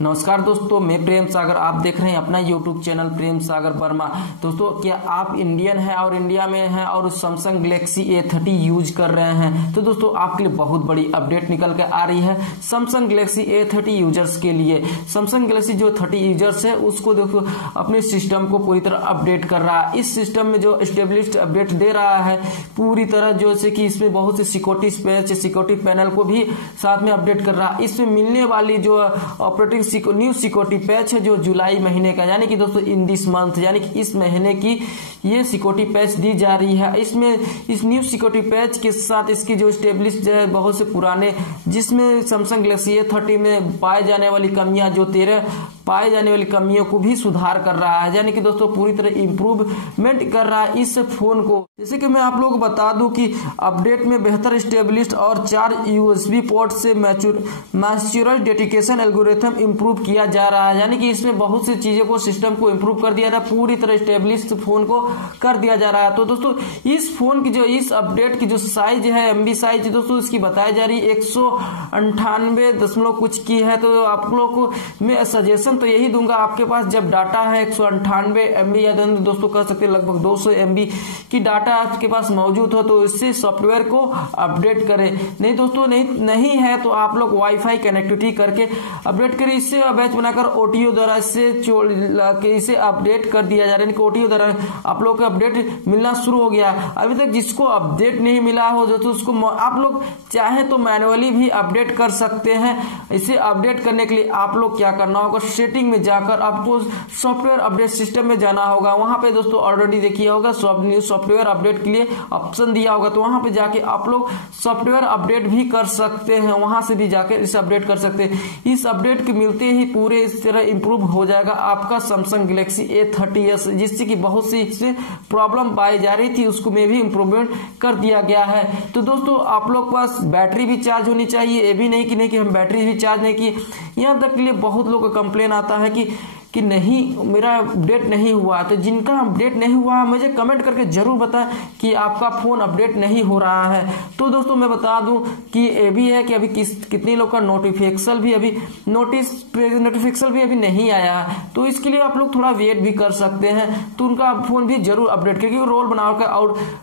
नमस्कार दोस्तों, मैं प्रेम सागर, आप देख रहे हैं अपना यूट्यूब चैनल प्रेम सागर वर्मा। दोस्तों, क्या आप इंडियन हैं और इंडिया में हैं और सैमसंग गैलेक्सी A30 यूज कर रहे हैं? तो दोस्तों, आपके लिए बहुत बड़ी अपडेट निकल के आ रही है सैमसंग गैलेक्सी A30 यूजर्स के लिए। सैमसंग गैलेक्सी जो 30 यूजर्स है उसको देखो अपने सिस्टम को पूरी तरह अपडेट कर रहा है। इस सिस्टम में जो स्टेबलिस्ट अपडेट दे रहा है पूरी तरह, जैसे कि इसमें बहुत से सिक्योरिटी पैच, सिक्योरिटी पैनल को भी साथ में अपडेट कर रहा है। इसमें मिलने वाली जो ऑपरेटिंग न्यू सिक्योरिटी पैच है जो जुलाई महीने का, यानी कि दोस्तों इन दिस मंथ, यानी कि इस महीने की ये सिक्योरिटी पैच दी जा रही है। इसमें इस न्यू सिक्योरिटी पैच के साथ इसकी जो स्टेबलिस्ट है बहुत से पुराने, जिसमें सैमसंग गैलेक्सी A30 में पाए जाने वाली कमियां, जो 13 पाए जाने वाली कमियों को भी सुधार कर रहा है, यानी कि दोस्तों पूरी तरह इंप्रूवमेंट कर रहा है इस फोन को। जैसे कि मैं आप लोगों को बता दूं कि अपडेट में बेहतर स्टेबलिस्ट और 4 USB पोर्ट से मैच्योर डेडिकेशन एल्गोरिथम इंप्रूव किया जा रहा है, यानी कि इसमें बहुत सी चीजों को, सिस्टम को इंप्रूव कर दिया रहा है, पूरी तरह स्टेबलिस्ट फोन को कर दिया जा रहा है। तो दोस्तों, इस फोन की जो इस अपडेट की जो साइज है, MB साइज दोस्तों इसकी बताई जा रही है 198 दशमलव कुछ की है। तो आप लोग को मैं सजेशन तो यही दूंगा, आपके पास जब डाटा है 198 MB या दोस्तों कह सकते हैं लगभग 200 MB की डाटा आपके पास मौजूद हो तो इससे सॉफ्टवेयर को अपडेट करें। नहीं दोस्तों, नहीं है तो आप लोग वाईफाई कनेक्टिविटी करके अपडेट करें। इससे बैच बनाकर OTO द्वारा इसे अपडेट कर दिया जा रहा है। OTO द्वारा आप लोग को अपडेट मिलना शुरू हो गया। अभी तक जिसको अपडेट नहीं मिला हो तो उसको आप लोग चाहे तो मैनुअली भी अपडेट कर सकते हैं। इसे अपडेट करने के लिए आप लोग क्या करना होगा, सेटिंग में जाकर आपको सॉफ्टवेयर अपडेट सिस्टम में जाना होगा। वहां पे दोस्तों ऑलरेडी देखिए होगा सॉफ्टवेयर अपडेट के लिए ऑप्शन दिया होगा, तो वहां पे जाके आप लोग सॉफ्टवेयर अपडेट भी कर सकते हैं। वहां से भी जाके इसे अपडेट कर सकते हैं। इस अपडेट के मिलते ही पूरे इस तरह इंप्रूव हो जाएगा आपका सैमसंग गैलेक्सी A30s, जिससे कि बहुत सी इसमें प्रॉब्लम पाई जा रही थी, उसको में भी इंप्रूवमेंट कर दिया गया है। तो दोस्तों, आप लोग पास बैटरी भी चार्ज होनी चाहिए। ये भी नहीं कि हम बैटरी भी चार्ज नहीं किए। यहाँ तक के लिए बहुत लोगों का कंप्लेन आता है कि नहीं मेरा अपडेट नहीं हुआ। तो जिनका अपडेट नहीं हुआ मुझे कमेंट करके जरूर बताएं कि आपका फोन अपडेट नहीं हो रहा है। तो दोस्तों, मैं बता दूं कि ये भी है कि अभी कितने लोग का नोटिफिकेशन भी अभी नहीं आया है, तो इसके लिए आप लोग थोड़ा वेट भी कर सकते हैं। तो उनका फोन भी जरूर अपडेट करके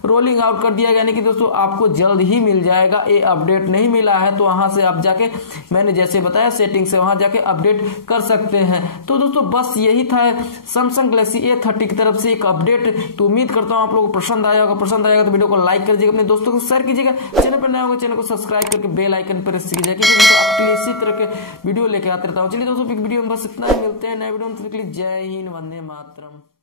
रोलिंग आउट कर दिया गया, यानी कि दोस्तों आपको जल्द ही मिल जाएगा। ये अपडेट नहीं मिला है तो वहां से आप जाके, मैंने जैसे बताया सेटिंग से वहां जाके अपडेट कर सकते हैं। तो दोस्तों, बस यही था सैमसंग गैलेक्सी A30 की तरफ से एक अपडेट। तो उम्मीद करता हूं आप लोगों को पसंद आया होगा। पसंद आएगा तो वीडियो को लाइक कर दीजिएगा, अपने दोस्तों को शेयर कीजिएगा। चैनल पर नया होगा चैनल को सब्सक्राइब करके बेल आइकन पर प्रेस कीजिएगा, क्योंकि दोस्तों आपके लिए इसी तरह के वीडियो लेके आते रहता हूं। चलिए दोस्तों, वीडियो में बस इतना ही, मिलते हैं नए वीडियो में। जय हिंद, वंदे मातरम।